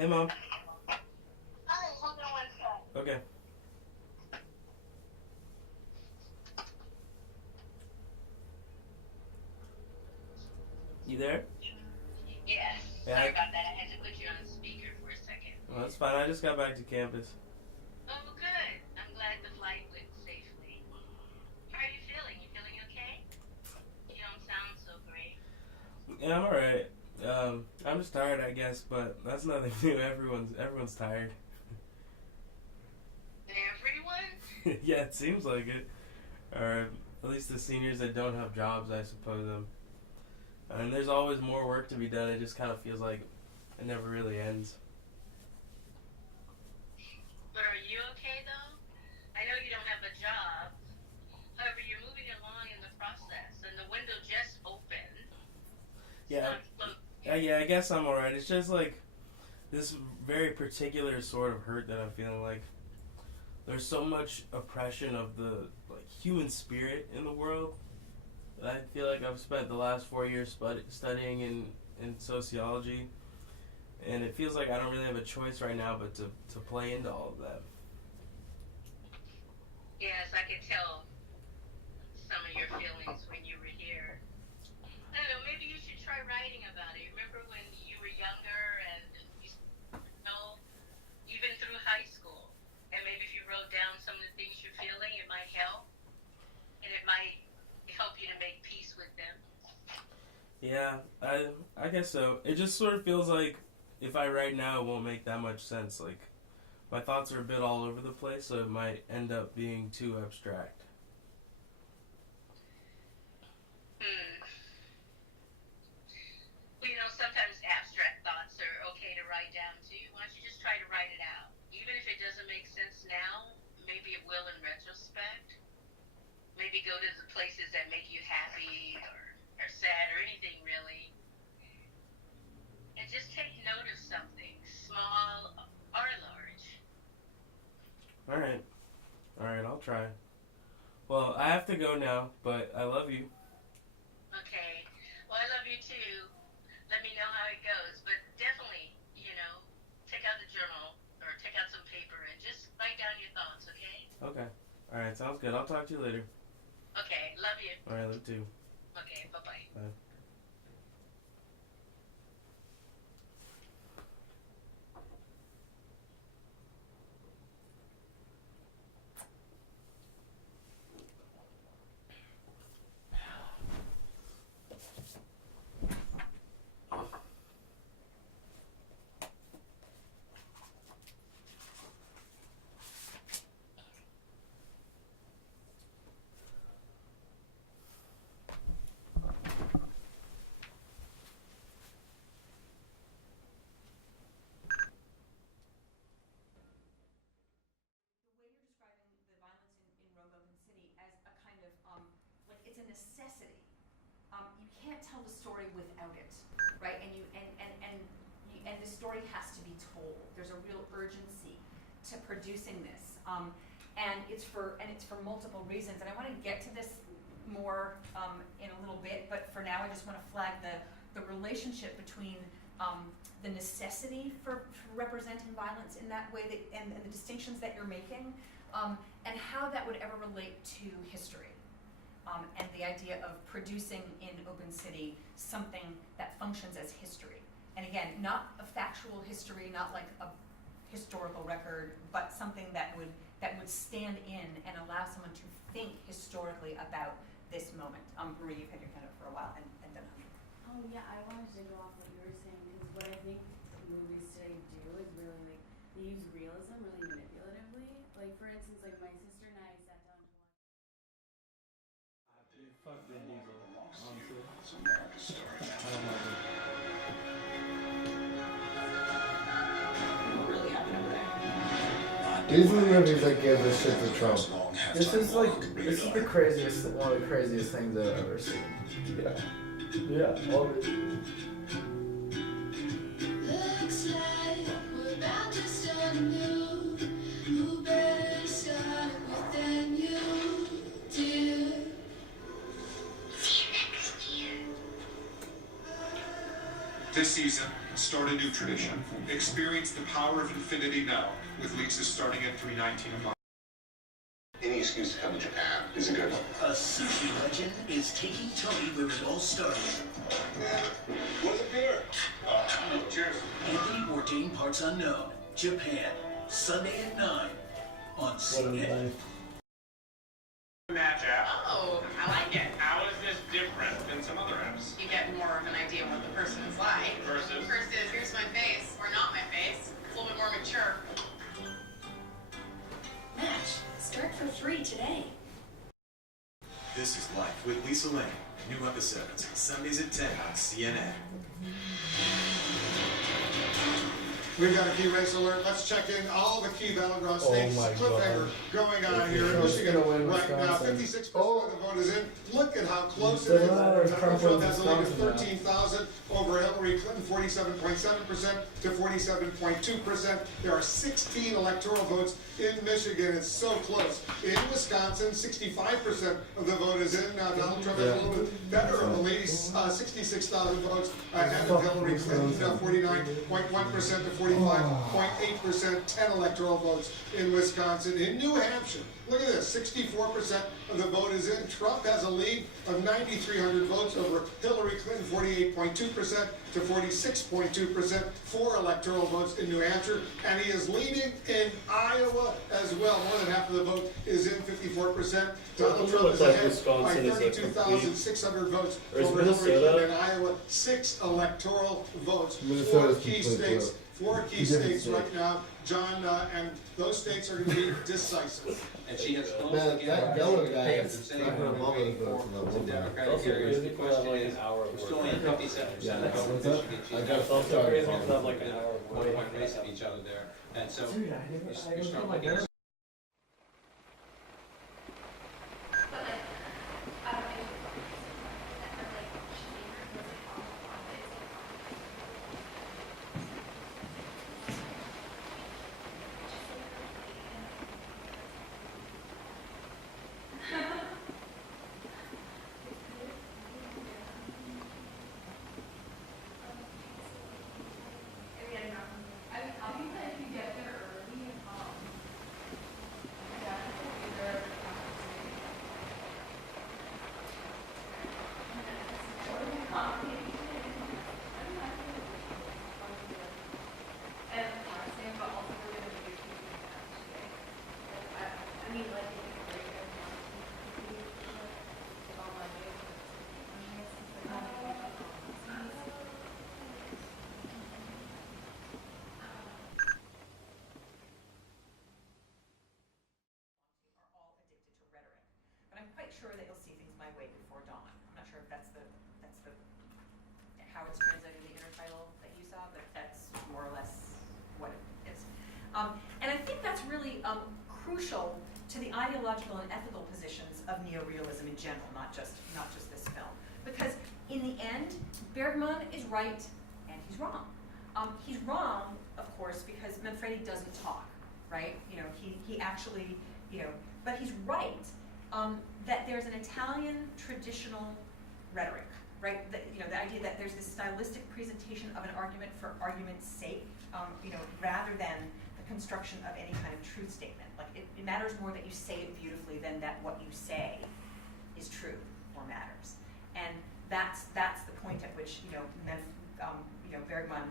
Hey, Mom. Hi, hold on one sec. Okay. You there? Yes, Yeah. sorry about that. I had to put you on speaker for a second. Well, that's fine. I just got back to campus. Oh, good. I'm glad the flight went safely. How are you feeling? You feeling okay? You don't sound so great. Yeah, I'm alright. I'm just tired, I guess, but that's nothing new. Everyone's tired. Everyone? Yeah, it seems like it. Or at least the seniors that don't have jobs, I suppose. And there's always more work to be done. It just kind of feels like it never really ends. But are you okay, though? I know you don't have a job. However, you're moving along in the process, and the window just opened. So Yeah, I'm so... yeah. I guess I'm alright. It's just like this very particular sort of hurt that I'm feeling. Like there's so much oppression of the like human spirit in the world. I feel like I've spent the last 4 years studying in sociology, and it feels like I don't really have a choice right now but to play into all of that. Yes, I could tell some of your feelings when you were here. I don't know, maybe you should try writing about it. Remember when you were younger and you know, even through high school? And maybe if you wrote down some of the things you're feeling, it might help. And it might help you to make peace with them. Yeah, I guess so. It just sort of feels like if I write now, it won't make that much sense. Like my thoughts are a bit all over the place, so it might end up being too abstract. Hmm. Well, sometimes abstract thoughts are okay to write down too. Why don't you just try to write it out? Even if it doesn't make sense now, maybe it will in retrospect. Maybe go to the places that make you happy or sad or anything really. And just take note of something, small or large. All right, all right, I'll try. Well, I have to go now, but I love you. Okay. Well, I love you too. Let me know how it goes. But definitely, take out the journal or take out some paper and just write down your thoughts, okay? Okay. All right, sounds good. I'll talk to you later. Okay. Love you. All right, love you too. Okay. Bye bye. Bye. The way you're describing the violence in Rogue Open City as a kind of like it's a necessity. You can't tell the story without it, right? And the story has to be told. There's a real urgency to producing this, and it's for multiple reasons. And I want to get to this more in a little bit, but for now, I just want to flag the relationship between the necessity for representing violence in that way, and the distinctions that you're making, and how that would ever relate to history. And the idea of producing in Open City something that functions as history. And again, not a factual history, not like a historical record, but something that would stand in and allow someone to think historically about this moment. Marie, you've had your hand up for a while, and then Oh yeah, I wanted to go off what you were saying because what I think movies today do is really like they use realism really manipulatively. Like for instance, like my sister and I sat down to watch. Dude, fuck Vin Diesel, honestly. I don't know. These are the movies that give this shit to Trump. This is one of the craziest things I've ever seen. Yeah, all of it. Looks like we're about to start anew. Who better start with than you, dear? See you next year. This season, start a new tradition. Experience the power of infinity now, with leases starting at $3.19 a month. Any excuse to come to Japan is a good one. A sushi legend is taking Tony where it all started. What's a beer? Cheers. Anthony Bourdain Parts Unknown, Japan, Sunday at 9 on CNN. Match app. Oh, I like it. How is this different than some other apps? You get more of an idea of what the person is like. Versus? Here's my face, or not my face. It's a little bit more mature. Match. Start for free today. This is Life with Lisa Lane. New episodes, Sundays at 10 on CNN. We've got a key race alert. Let's check in all the key battleground Oh states. my Cliffhanger going on here in Michigan right now. 56% of the vote is in. Look at how close it is. Donald Trump has a lead of 13,000 over Hillary Clinton, 47.7% to 47.2%. There are 16 electoral votes in Michigan. It's so close. In Wisconsin, 65% of the vote is in. Now Donald Trump has a little bit better of a lead, 66,000 votes ahead of Hillary Clinton, 49.1% to 45.8%, 10 electoral votes in Wisconsin. In New Hampshire, look at this, 64% of the vote is in. Trump has a lead of 9,300 votes over Hillary Clinton, 48.2% to 46.2%, 4 electoral votes in New Hampshire, and he is leading in Iowa as well. More than half of the vote is in, 54%. Donald Trump is ahead by 32,600 votes over Hillary Clinton in Iowa, 6 electoral votes, 4 key states. 4 key states right now, John, and those states are going to be decisive. And she has closed Man, again. that Geller guy After is saying not gonna love it for for the Democratic areas, the question is, we're still only at 57% Yeah, of vote in Michigan. She's I now got still sorry. like an hour, 1 point race of each other there. And so, you start looking at I'm quite sure that you'll see things my way before dawn. I'm not sure if that's the how it's translated in the intertitle that you saw, but that's more or less what it is. And I think that's really crucial to the ideological and ethical positions of neorealism in general, not just this film. Because in the end, Bergman is right and he's wrong. He's wrong, of course, because Manfredi doesn't talk, right? You know, he actually, you know, but he's right. That there's an Italian traditional rhetoric, right? That, you know, the idea that there's this stylistic presentation of an argument for argument's sake, you know, rather than the construction of any kind of truth statement. Like it matters more that you say it beautifully than that what you say is true or matters. And that's the point at which Bergman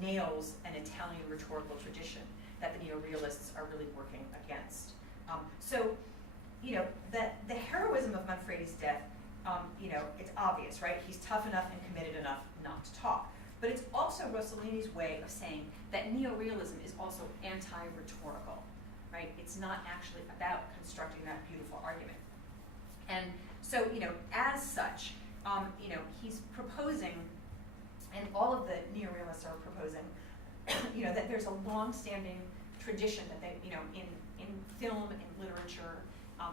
nails an Italian rhetorical tradition that the neorealists are really working against. So, you know, the heroism of Manfredi's death, you know, it's obvious, right? He's tough enough and committed enough not to talk. But it's also Rossellini's way of saying that neorealism is also anti-rhetorical, right? It's not actually about constructing that beautiful argument. And so, you know, as such, you know, he's proposing, and all of the neorealists are proposing, you know, that there's a long-standing tradition that they, you know, in film, in literature,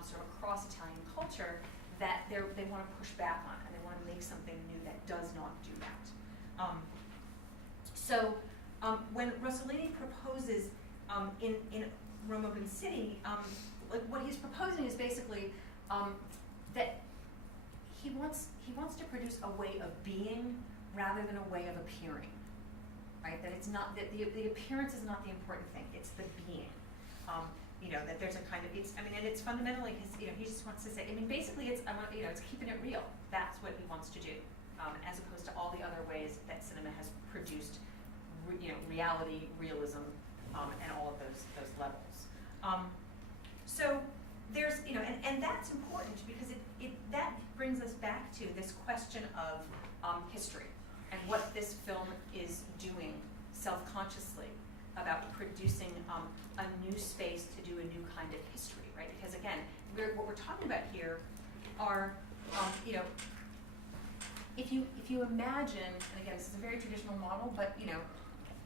sort of across Italian culture, that they want to push back on, and they want to make something new that does not do that. So when Rossellini proposes in Rome Open City, like what he's proposing is basically that he wants to produce a way of being rather than a way of appearing, right? That it's not, that the appearance is not the important thing, it's the being. You know, that there's a kind of, and it's fundamentally his, you know, he just wants to say, basically it's, it's keeping it real. That's what he wants to do, as opposed to all the other ways that cinema has produced, reality, realism, and all of those levels. So there's, and that's important because that brings us back to this question of history and what this film is doing self-consciously about producing a new space to do a new kind of history, right? Because again, what we're talking about here are, if you imagine, and again, this is a very traditional model, but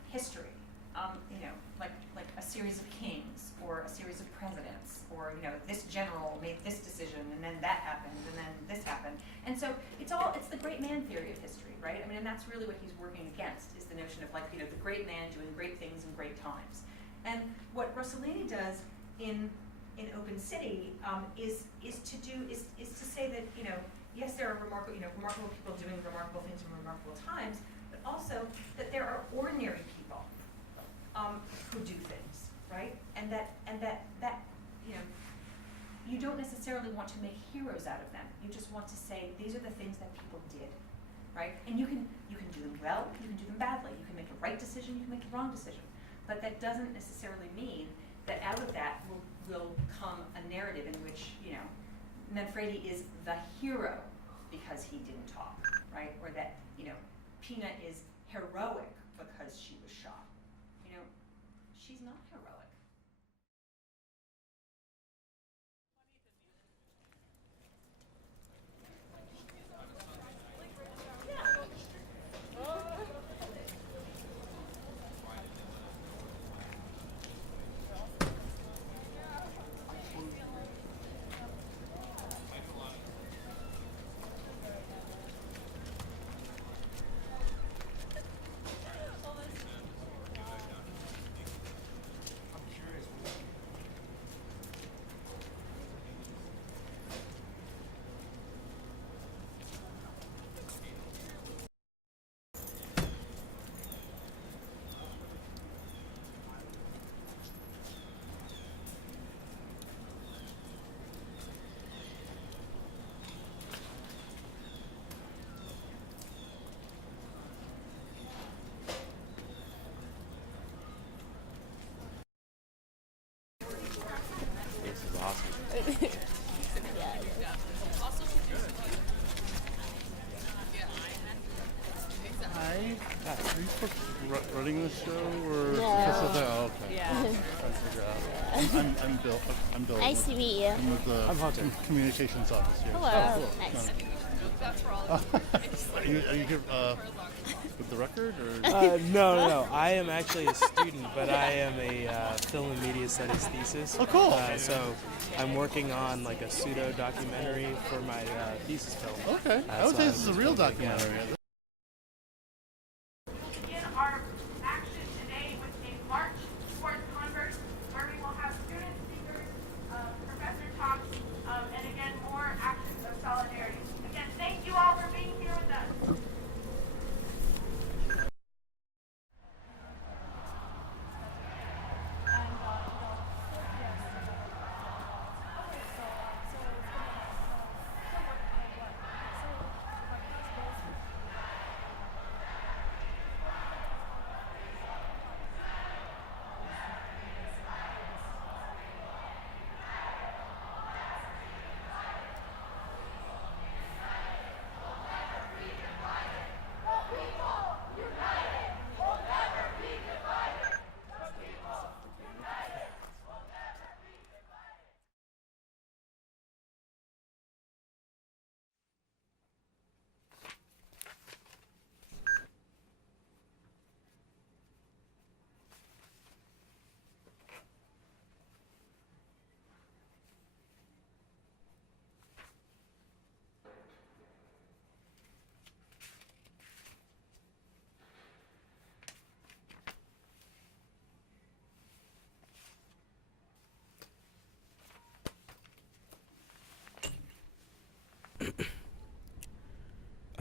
history, like a series of kings or a series of presidents, or this general made this decision and then that happened and then this happened, and so it's the great man theory of history, right? And that's really what he's working against, is the notion of the great man doing great things in great times. And what Rossellini does in Open City is to say that yes, there are remarkable people doing remarkable things in remarkable times, but also that there are ordinary people who do things, right? And that you don't necessarily want to make heroes out of them. You just want to say these are the things that people did, right? And you can do them well, you can do them badly, you can make a right decision, you can make a wrong decision. But that doesn't necessarily mean that out of that will come a narrative in which, Manfredi is the hero because he didn't talk, right? Or that, Pina is heroic because she was shot. She's not heroic. Running the show, or no. Oh, okay. Yeah. I'm trying to figure out. I'm Bill. I'm Bill. Nice to meet you. I'm with the communications office here. Hello. Oh, cool. Nice. That's for all are you here with the record, No, or? No. I am actually a student, but I am a film and media studies thesis. Oh, cool. So I'm working on like a pseudo documentary for my thesis film. Okay. I would say this is a real documentary. Our action today with a march towards Converse, where we will have student speakers, professor talks, and again, more actions of solidarity. Again, thank you all for being here with us.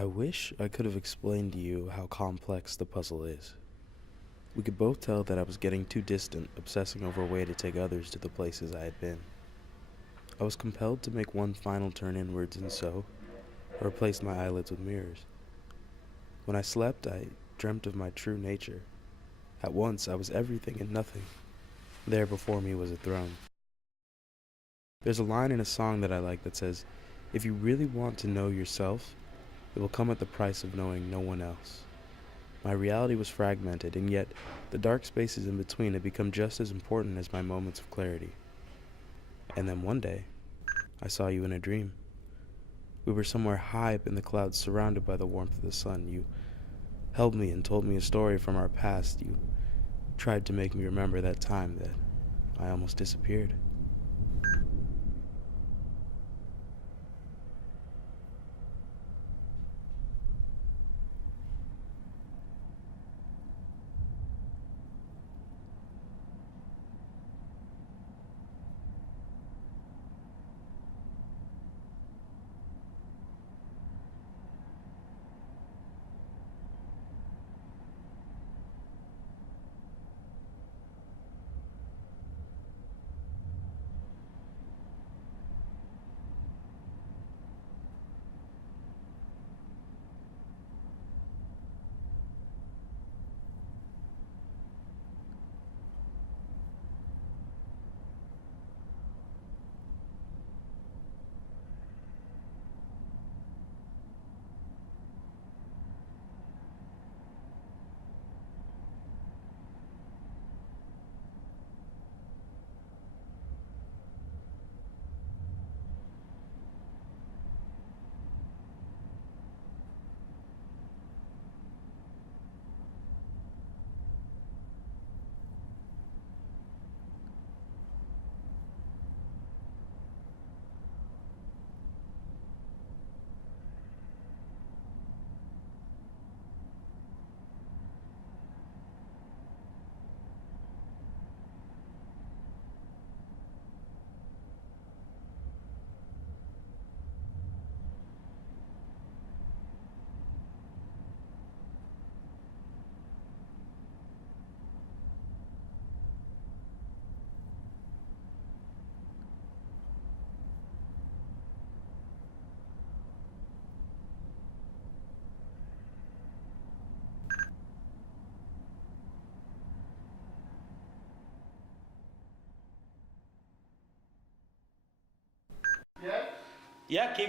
I wish I could have explained to you how complex the puzzle is. We could both tell that I was getting too distant, obsessing over a way to take others to the places I had been. I was compelled to make one final turn inwards, and so I replaced my eyelids with mirrors. When I slept, I dreamt of my true nature. At once, I was everything and nothing. There before me was a throne. There's a line in a song that I like that says, "If you really want to know yourself, it will come at the price of knowing no one else." My reality was fragmented, and yet the dark spaces in between had become just as important as my moments of clarity. And then one day, I saw you in a dream. We were somewhere high up in the clouds, surrounded by the warmth of the sun. You held me and told me a story from our past. You tried to make me remember that time that I almost disappeared.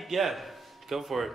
Yeah, go for it.